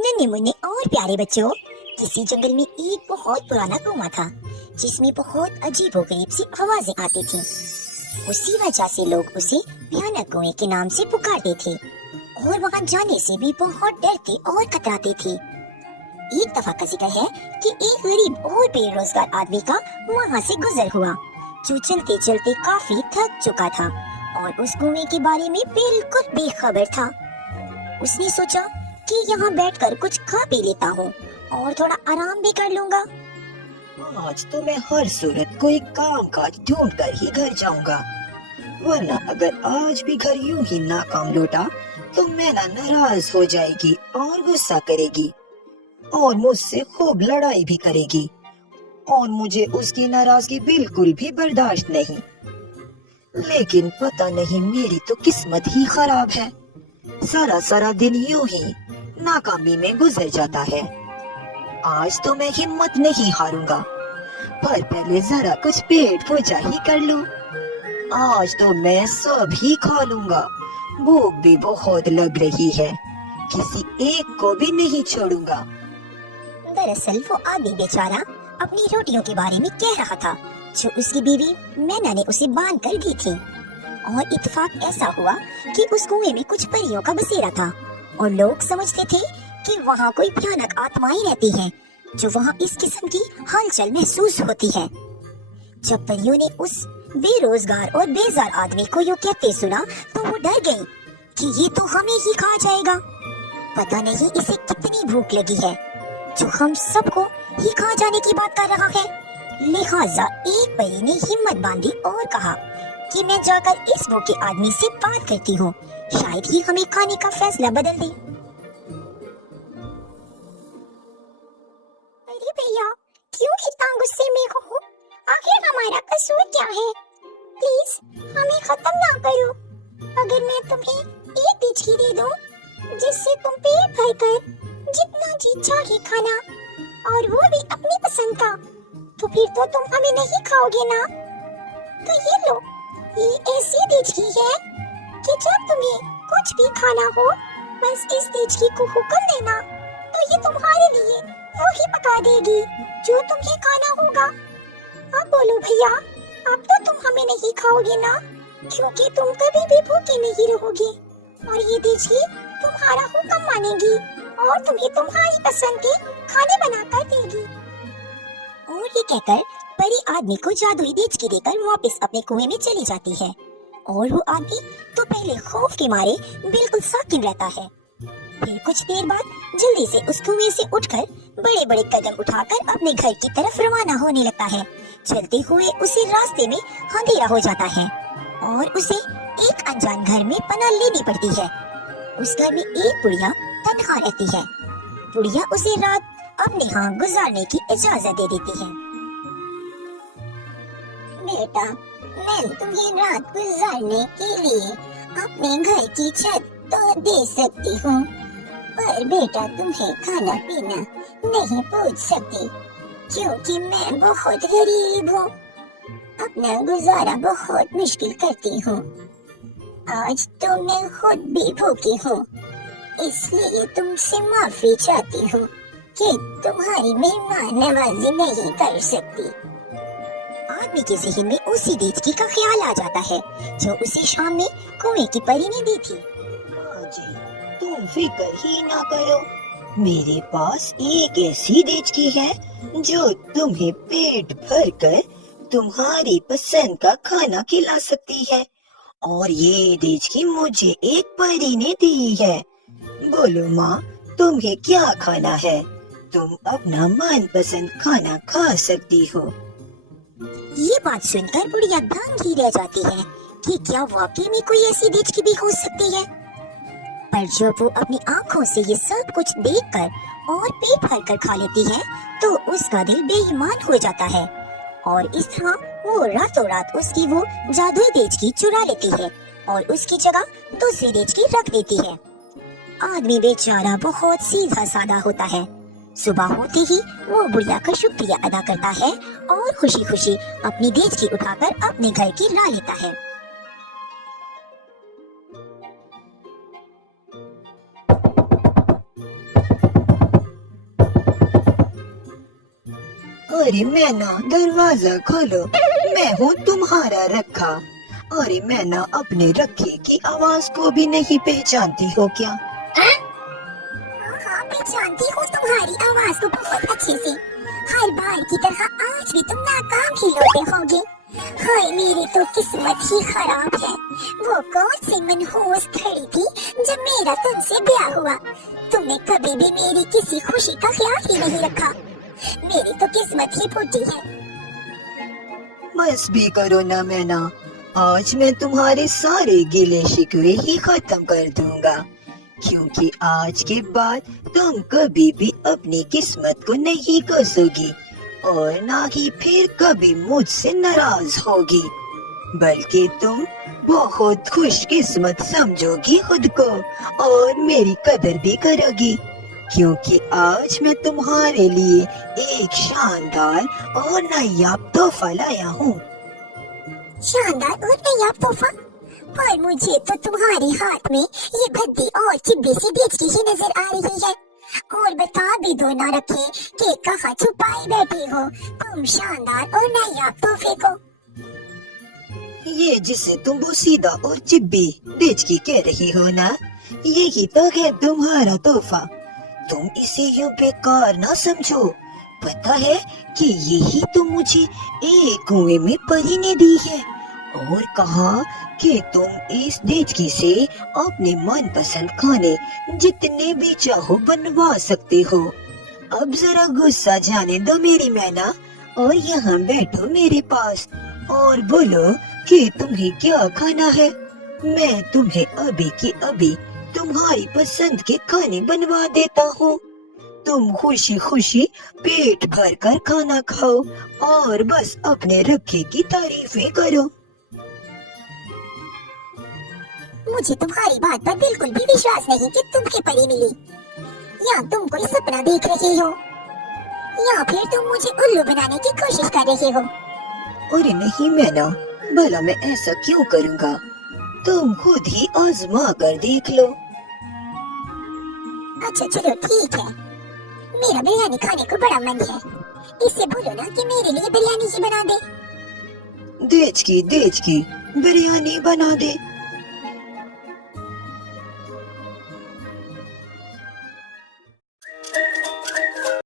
नन्हे मुन्ने और प्यारे बच्चों, किसी जंगल में एक बहुत पुराना कुआं था जिसमें बहुत अजीबोगरीब सी आवाजें आती थीं। उसी वजह से लोग उसे भयानक कुएं के नाम से पुकारते थे और वहां जाने से भी बहुत डरते और कतराते थे। एक दफा का जिक्र है कि एक गरीब और बेरोजगार आदमी का वहां से गुजर हुआ जो चलते चलते काफी थक चुका था और उस कुएं के बारे में बिल्कुल बेखबर था। उसने सोचा कि यहाँ बैठकर कुछ खा पी लेता हूँ और थोड़ा आराम भी कर लूंगा। आज तो मैं हर सूरत कोई काम काज ढूंढ कर ही घर जाऊंगा, वरना अगर आज भी घर यूं ही नाकाम लौटा तो मैना नाराज हो जाएगी और गुस्सा करेगी और मुझसे खूब लड़ाई भी करेगी और मुझे उसकी नाराजगी बिल्कुल भी बर्दाश्त नहीं। लेकिन पता नहीं मेरी तो किस्मत ही खराब है, सारा दिन यूं ही नाकामी में गुजर जाता है। आज तो मैं हिम्मत नहीं हारूंगा, पर पहले जरा कुछ पेट पूजा ही कर लूं। आज तो मैं सब ही खा लूंगा, भूख भी बहुत लग रही है, किसी एक को भी नहीं छोड़ूंगा। दरअसल वो आदमी बेचारा अपनी रोटियों के बारे में कह रहा था जो उसकी बीवी मैना ने उसे बांध कर दी थी। और इत्तेफाक ऐसा हुआ कि उस कुएं में कुछ परियों का बसेरा था और लोग समझते थे कि वहाँ कोई भयानक आत्माएं रहती हैं जो वहाँ इस किस्म की हलचल महसूस होती है। जब परियों ने उस बेरोजगार और बेजार आदमी को यूं कहते सुना तो वो डर गई कि ये तो हमें ही खा जाएगा। पता नहीं इसे कितनी भूख लगी है जो हम सबको ही खा जाने की बात कर रहा है। लिहाजा एक परी ने हिम्मत बांधी और कहा कि मैं जाकर इस भूखे आदमी से बात करती हूँ, शायद ही हमें खाने का फैसला बदल दे। अरे भैया, क्यों इतना गुस्से में हो? आखिर हमारा कसूर क्या है? प्लीज हमें खत्म ना करो। अगर मैं तुम्हें एक तिजकी दे दूं, जिससे तुम पेट भर कर जितना जी चाहे खाना, और वो भी अपनी पसंद का, तो फिर तो तुम हमें नहीं खाओगे ना? तो ये लो, ये ऐसी तिजकी है कि जब तुम्हें कुछ भी खाना हो, बस इस तिजकी को हुक्म देना तो ये तुम्हारे लिए वो ही पका देगी जो तुम्हें खाना होगा। अब बोलो भैया, अब तो तुम हमें नहीं खाओगे ना, क्योंकि तुम कभी भी भूखे नहीं रहोगे और ये तिजकी तुम्हारा हुक्म मानेगी और तुम्हें तुम्हारी पसंद के खाने बनाकर देगी। और ये कहकर परी आदमी को जादुई तिजकी देकर वापस अपने कुएं में चली जाती है और वो आदमी तो पहले खौफ के मारे बिल्कुल साकिन रहता है। फिर कुछ देर बाद जल्दी से उस कुएं से उठकर बड़े बड़े कदम उठाकर अपने घर की तरफ रवाना होने लगता है। चलते हुए उसे रास्ते में अंधेरा हो जाता है और उसे एक अनजान घर में पनाह लेनी पड़ती है। उस घर में एक बुढ़िया तन्हा रहती है। बुढ़िया उसे रात अपने यहाँ गुजारने की इजाजत दे देती है। बेटा, मैं तुम्हें रात गुजारने के लिए अपने घर की छत तो दे सकती हूँ, पर बेटा तुम्हें खाना पीना नहीं पूछ सकती, क्योंकि मैं बहुत गरीब हूँ। अपना गुजारा बहुत मुश्किल करती हूँ। आज तो मैं खुद भी भूखी हूँ, इसलिए तुमसे माफी चाहती हूँ कि तुम्हारी मेहमान नवाजी नहीं कर सकती। आदमी के ज़हन में उसी तिजकी का ख्याल आ जाता है जो उसे शाम में कुएं की परी ने दी थी। जी, तुम फिक्र ही ना करो, मेरे पास एक ऐसी तिजकी है जो तुम्हें पेट भर कर तुम्हारी पसंद का खाना खिला सकती है। और ये तिजकी मुझे एक परी ने दी है। बोलो माँ, तुम्हें क्या खाना है? तुम अपना मनपसंद खाना खा सकती हो। ये बात सुनकर बुढ़िया दंग ही रह जाती है कि क्या वाकई में कोई ऐसी तिजकी भी हो सकती है। पर जब वो अपनी आँखों से ये सब कुछ देखकर और पेट भर कर खा लेती है तो उसका दिल बेईमान हो जाता है और इस तरह वो रातों रात उसकी वो जादुई तिजकी चुरा लेती है और उसकी जगह दूसरी तिजकी रख देती है। आदमी बेचारा बहुत सीधा साधा होता है। सुबह होते ही वो बुढ़िया का शुक्रिया अदा करता है और खुशी खुशी अपनी तिजकी उठाकर अपने घर की राह लेता है। अरे मैना दरवाजा खोलो, मैं हूँ तुम्हारा रखा। अरे मैना अपने रखे की आवाज को भी नहीं पहचानती हो क्या? हाँ पहचानती हूँ तुम्हारी आवाज को बहुत अच्छे से। हर बार की तरह आज भी तुम नाकाम खिलौने होगे। हाय मेरी तो किस्मत ही खराब है। वो कौन सी मनहूस घड़ी थी जब मेरा तुमसे ब्याह हुआ। तुमने कभी भी मेरी किसी खुशी का ख्याल ही नहीं रखा। मेरी तो किस्मत ही फूटी है। बस भी करो ना मैना, आज मैं तुम्हारे सारे गिले शिकवे ही खत्म कर दूंगा, क्योंकि आज के बाद तुम कभी भी अपनी किस्मत को नहीं कोसोगी और ना ही फिर कभी मुझसे नाराज होगी, बल्कि तुम बहुत खुशकिस्मत समझोगी खुद को और मेरी कदर भी करोगी, क्योंकि आज मैं तुम्हारे लिए एक शानदार और नायाब तोहफा लाया हूँ। शानदार और नायाब तोहफा? पर मुझे तो तुम्हारे हाथ में ये भद्दी और चिब्बी सी बेचती ही नजर आ रही है। और बता भी दो ना रखे कि कहाँ छुपाई बैठी हो तुम शानदार और नायाब तोहफे को। ये जिसे तुम बोसीदा और चिब्बी बेचकी कह रही हो ना, यही तो है तुम्हारा तोहफा। तुम इसे यूं बेकार ना समझो। पता है कि यही तो मुझे एक कुएं में परी ने दी है और कहा कि तुम इस देचकी से अपने मनपसंद खाने जितने भी चाहो बनवा सकते हो। अब जरा गुस्सा जाने दो मेरी मैना और यहाँ बैठो मेरे पास और बोलो कि तुम्हें क्या खाना है। मैं तुम्हें अभी की अभी तुम्हारी पसंद के खाने बनवा देता हूँ। तुम खुशी खुशी पेट भर कर खाना खाओ और बस अपने रखे की तारीफें करो। मुझे तुम्हारी बात पर बिल्कुल भी विश्वास नहीं कि तुम्हें परी मिली। या तुम कोई सपना देख रहे हो या फिर तुम मुझे उल्लू बनाने की कोशिश कर रहे हो। अरे नहीं मैना, भला मैं ऐसा क्यों करूँगा? तुम खुद ही आजमा कर देख लो। अच्छा चलो ठीक है, मेरा बिरयानी खाने को बड़ा मन है। इससे बोलो ना कि मेरे लिए बिरयानी ही बना दे। देचकी बिरयानी बना दे।